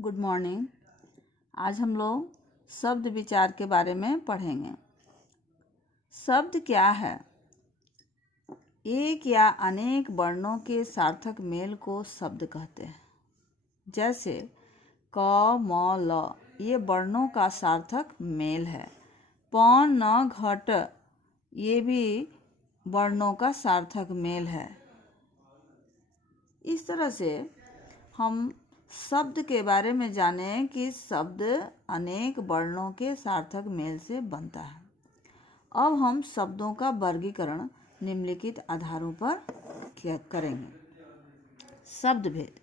Good morning. आज हम लोग शब्द विचार के बारे में पढ़ेंगे। शब्द क्या है? एक या अनेक वर्णों के सार्थक मेल को शब्द कहते हैं। जैसे क, म, ल ये वर्णों का सार्थक मेल है। प, न, घट ये भी वर्णों का सार्थक मेल है। इस तरह से हम शब्द के बारे में जानें कि शब्द अनेक वर्णों के सार्थक मेल से बनता है। अब हम शब्दों का वर्गीकरण निम्नलिखित आधारों पर करेंगे। शब्द भेद,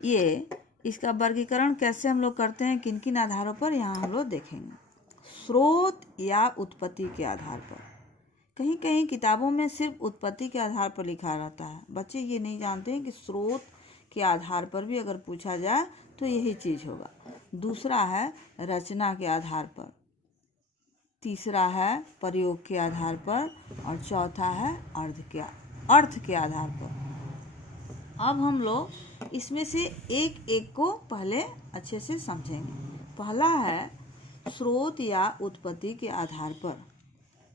ये इसका वर्गीकरण कैसे हम लोग करते हैं, किन किन आधारों पर, यहाँ हम लोग देखेंगे। स्रोत या उत्पत्ति के आधार पर। कहीं कहीं किताबों में सिर्फ उत्पत्ति के आधार पर लिखा रहता है। बच्चे ये नहीं जानते हैं कि स्रोत के आधार पर भी अगर पूछा जाए तो यही चीज़ होगा। दूसरा है रचना के आधार पर, तीसरा है प्रयोग के आधार पर और चौथा है अर्थ के आधार पर। अब हम लोग इसमें से एक एक को पहले अच्छे से समझेंगे। पहला है स्रोत या उत्पत्ति के आधार पर।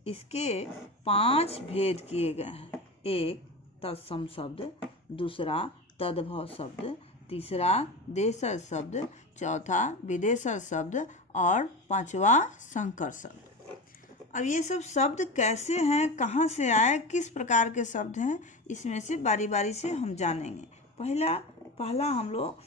इसके 5 भेद किए गए हैं। एक तत्सम शब्द, दूसरा तद्भव शब्द, तीसरा देशज शब्द, चौथा विदेशज शब्द और पांचवा संकर शब्द। अब ये सब शब्द कैसे हैं, कहाँ से आए, किस प्रकार के शब्द हैं, इसमें से बारी बारी से हम जानेंगे। पहले हम लोग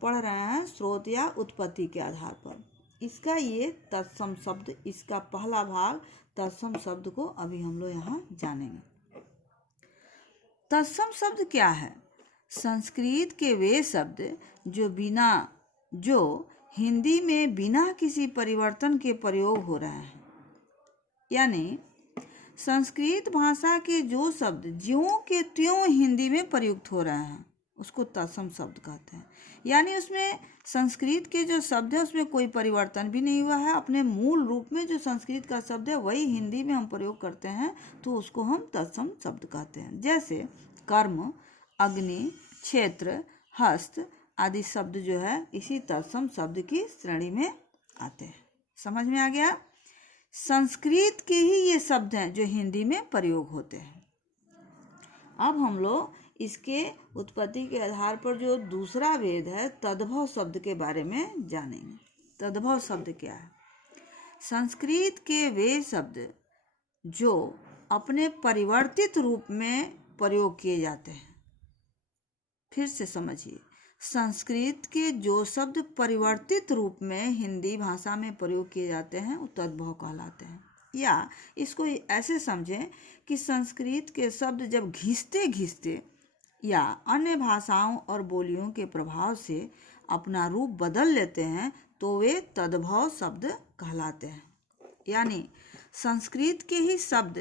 पढ़ रहे हैं स्रोत या उत्पत्ति के आधार पर। इसका ये तत्सम शब्द, इसका पहला भाग तत्सम शब्द को अभी हम लोग यहाँ जानेंगे। तत्सम शब्द क्या है? संस्कृत के वे शब्द जो हिंदी में बिना किसी परिवर्तन के प्रयोग हो रहे हैं। यानी संस्कृत भाषा के जो शब्द ज्यों के त्यों हिंदी में प्रयुक्त हो रहे हैं उसको तत्सम शब्द कहते हैं। यानी उसमें संस्कृत के जो शब्द है उसमें कोई परिवर्तन भी नहीं हुआ है। अपने मूल रूप में जो संस्कृत का शब्द है वही हिंदी में हम प्रयोग करते हैं, तो उसको हम तत्सम शब्द कहते हैं। जैसे कर्म, अग्नि, क्षेत्र, हस्त आदि शब्द जो है इसी तत्सम शब्द की श्रेणी में आते हैं। समझ में आ गया? संस्कृत के ही ये शब्द हैं जो हिंदी में प्रयोग होते हैं। अब हम लोग इसके उत्पत्ति के आधार पर जो दूसरा भेद है तद्भव शब्द के बारे में जानेंगे। तद्भव शब्द क्या है? संस्कृत के वे शब्द जो अपने परिवर्तित रूप में प्रयोग किए जाते हैं। फिर से समझिए, संस्कृत के जो शब्द परिवर्तित रूप में हिंदी भाषा में प्रयोग किए जाते हैं वो तद्भव कहलाते हैं। या इसको ऐसे समझें कि संस्कृत के शब्द जब घिसते घिसते या अन्य भाषाओं और बोलियों के प्रभाव से अपना रूप बदल लेते हैं तो वे तद्भव शब्द कहलाते हैं। यानी संस्कृत के ही शब्द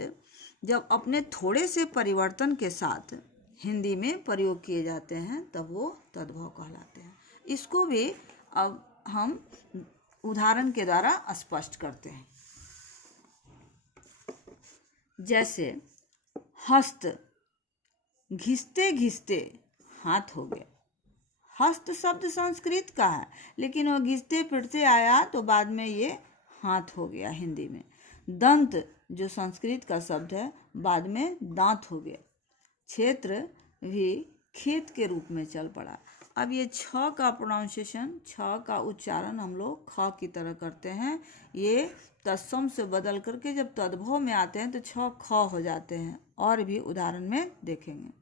जब अपने थोड़े से परिवर्तन के साथ हिंदी में प्रयोग किए जाते हैं तब वो तद्भव कहलाते हैं। इसको भी अब हम उदाहरण के द्वारा स्पष्ट करते हैं। जैसे हस्त, घिसते घिसते हाथ हो गया। हस्त शब्द संस्कृत का है, लेकिन वो घिसते फिरते आया तो बाद में ये हाथ हो गया हिंदी में। दंत जो संस्कृत का शब्द है बाद में दांत हो गया। क्षेत्र भी खेत के रूप में चल पड़ा। अब ये छ का प्रोनाउंसिएशन, छ का उच्चारण हम लोग ख की तरह करते हैं। ये तत्सम से बदल करके जब तद्भव में आते हैं तो छ ख हो जाते हैं। और भी उदाहरण में देखेंगे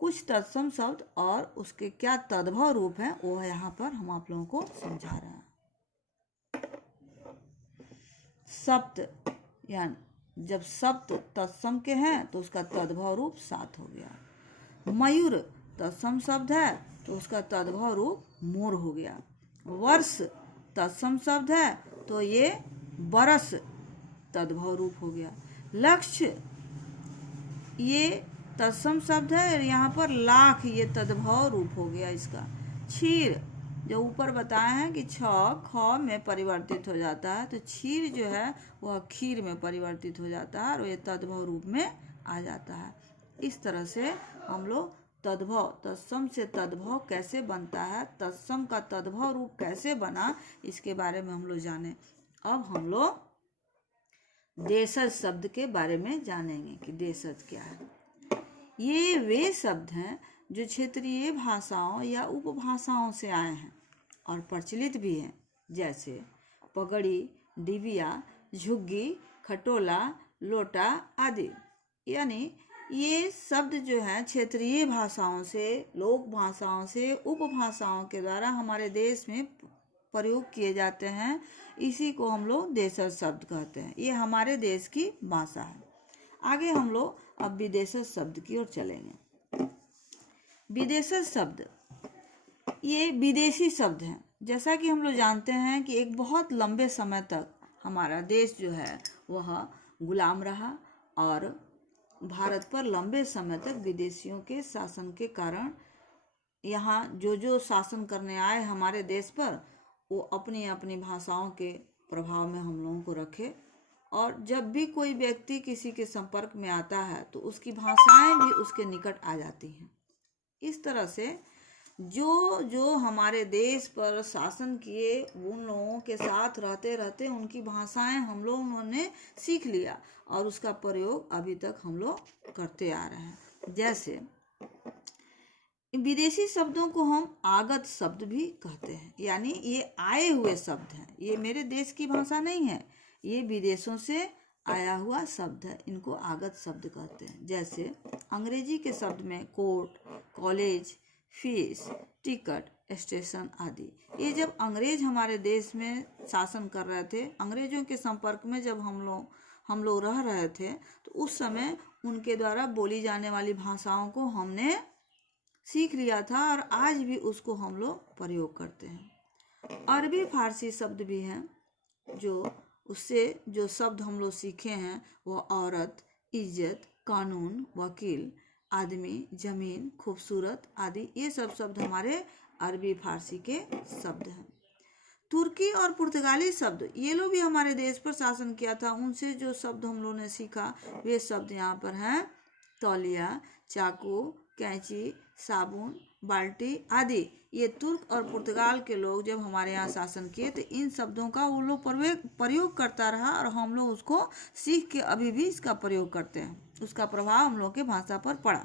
कुछ तत्सम शब्द और उसके क्या तद्भव रूप है वो यहाँ पर हम आप लोगों को समझा रहे हैं। सप्त, यानी जब सप्त तत्सम के हैं तो उसका तद्भव रूप 7 हो गया। मयूर तत्सम शब्द है तो उसका तद्भव रूप मोर हो गया। वर्ष तत्सम शब्द है तो ये बरस तद्भव रूप हो गया। लक्ष्य ये तत्सम शब्द है, यहाँ पर लाख ये तद्भव रूप हो गया इसका। क्षीर जो ऊपर बताए हैं कि छ ख में परिवर्तित हो जाता है तो क्षीर जो है वह खीर में परिवर्तित हो जाता है और ये तद्भव रूप में आ जाता है। इस तरह से हम लोग तद्भव, तत्सम से तद्भव कैसे बनता है, तत्सम का तद्भव रूप कैसे बना, इसके बारे में हम लोग जाने। अब हम लोग देशज शब्द के बारे में जानेंगे कि देशज क्या है। ये वे शब्द हैं जो क्षेत्रीय भाषाओं या उपभाषाओं से आए हैं और प्रचलित भी हैं, जैसे पगड़ी, डिबिया, झुग्गी, खटोला, लोटा आदि। यानी ये शब्द जो है क्षेत्रीय भाषाओं से, लोक भाषाओं से, उपभाषाओं के द्वारा हमारे देश में प्रयोग किए जाते हैं। इसी को हम लोग देशज शब्द कहते हैं। ये हमारे देश की भाषा है। आगे हम लोग अब विदेशज शब्द की ओर चलेंगे। विदेशज शब्द ये विदेशी शब्द हैं। जैसा कि हम लोग जानते हैं कि एक बहुत लंबे समय तक हमारा देश जो है वह गुलाम रहा और भारत पर लंबे समय तक विदेशियों के शासन के कारण यहाँ जो शासन करने आए हमारे देश पर, वो अपनी अपनी भाषाओं के प्रभाव में हम लोगों को रखे। और जब भी कोई व्यक्ति किसी के संपर्क में आता है तो उसकी भाषाएं भी उसके निकट आ जाती हैं। इस तरह से जो हमारे देश पर शासन किए, उन लोगों के साथ रहते रहते उनकी भाषाएं हम लोगों ने सीख लिया और उसका प्रयोग अभी तक हम लोग करते आ रहे हैं। जैसे विदेशी शब्दों को हम आगत शब्द भी कहते हैं, यानी ये आए हुए शब्द हैं। ये मेरे देश की भाषा नहीं है, ये विदेशों से आया हुआ शब्द है, इनको आगत शब्द कहते हैं। जैसे अंग्रेजी के शब्द में court, college, fees, ticket, station आदि। ये जब अंग्रेज हमारे देश में शासन कर रहे थे, अंग्रेजों के संपर्क में जब हम लोग रह रहे थे, तो उस समय उनके द्वारा बोली जाने वाली भाषाओं को हमने सीख लिया था और आज भी उसको हम लोग प्रयोग करते हैं। अरबी फारसी शब्द भी हैं, उससे जो शब्द हम लोग सीखे हैं वो औरत, इज्जत, कानून, वकील, आदमी, जमीन, खूबसूरत आदि, ये सब शब्द हमारे अरबी फारसी के शब्द हैं। तुर्की और पुर्तगाली शब्द, ये लोग भी हमारे देश पर शासन किया था, उनसे जो शब्द हम लोगों ने सीखा वे शब्द यहाँ पर हैं। तौलिया, चाकू, कैंची, साबुन, बाल्टी आदि। ये तुर्क और पुर्तगाल के लोग जब हमारे यहाँ शासन किए तो इन शब्दों का वो लोग प्रयोग करता रहा और हम लोग उसको सीख के अभी भी इसका प्रयोग करते हैं। उसका प्रभाव हम लोग के भाषा पर पड़ा।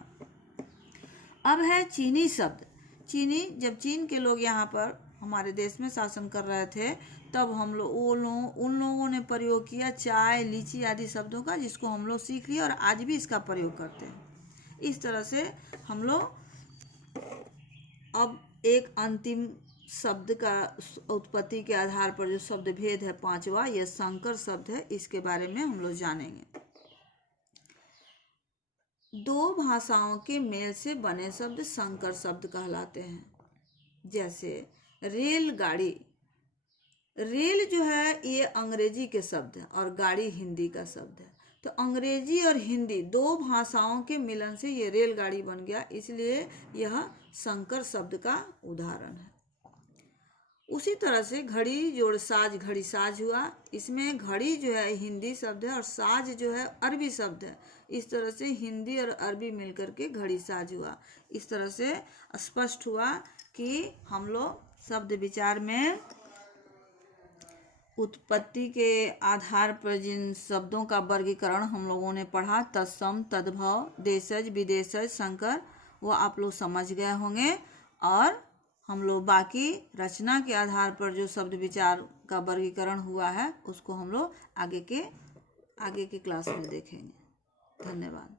अब है चीनी शब्द। चीनी, जब चीन के लोग यहाँ पर हमारे देश में शासन कर रहे थे तब हम लोग उन लोगों ने प्रयोग किया चाय, लीची आदि शब्दों का, जिसको हम लोग सीख लिए और आज भी इसका प्रयोग करते हैं। इस तरह से हम लोग अब एक अंतिम शब्द का उत्पत्ति के आधार पर जो शब्द भेद है पांचवा, यह संकर शब्द है। इसके बारे में हम लोग जानेंगे। दो भाषाओं के मेल से बने शब्द संकर शब्द कहलाते हैं। जैसे रेलगाड़ी, रेल जो है ये अंग्रेजी के शब्द है और गाड़ी हिंदी का शब्द है। तो अंग्रेजी और हिंदी दो भाषाओं के मिलन से ये रेलगाड़ी बन गया, इसलिए यह संकर शब्द का उदाहरण है। उसी तरह से घड़ी जोड़ साज, घड़ी साज हुआ। इसमें घड़ी जो है हिंदी शब्द है और साज जो है अरबी शब्द है। इस तरह से हिंदी और अरबी मिलकर के घड़ी साज हुआ। इस तरह से स्पष्ट हुआ कि हम लोग शब्द विचार में उत्पत्ति के आधार पर जिन शब्दों का वर्गीकरण हम लोगों ने पढ़ा, तत्सम, तद्भव, देशज, विदेशज, संकर, वो आप लोग समझ गए होंगे। और हम लोग बाकी रचना के आधार पर जो शब्द विचार का वर्गीकरण हुआ है उसको हम लोग आगे के क्लास में देखेंगे। धन्यवाद।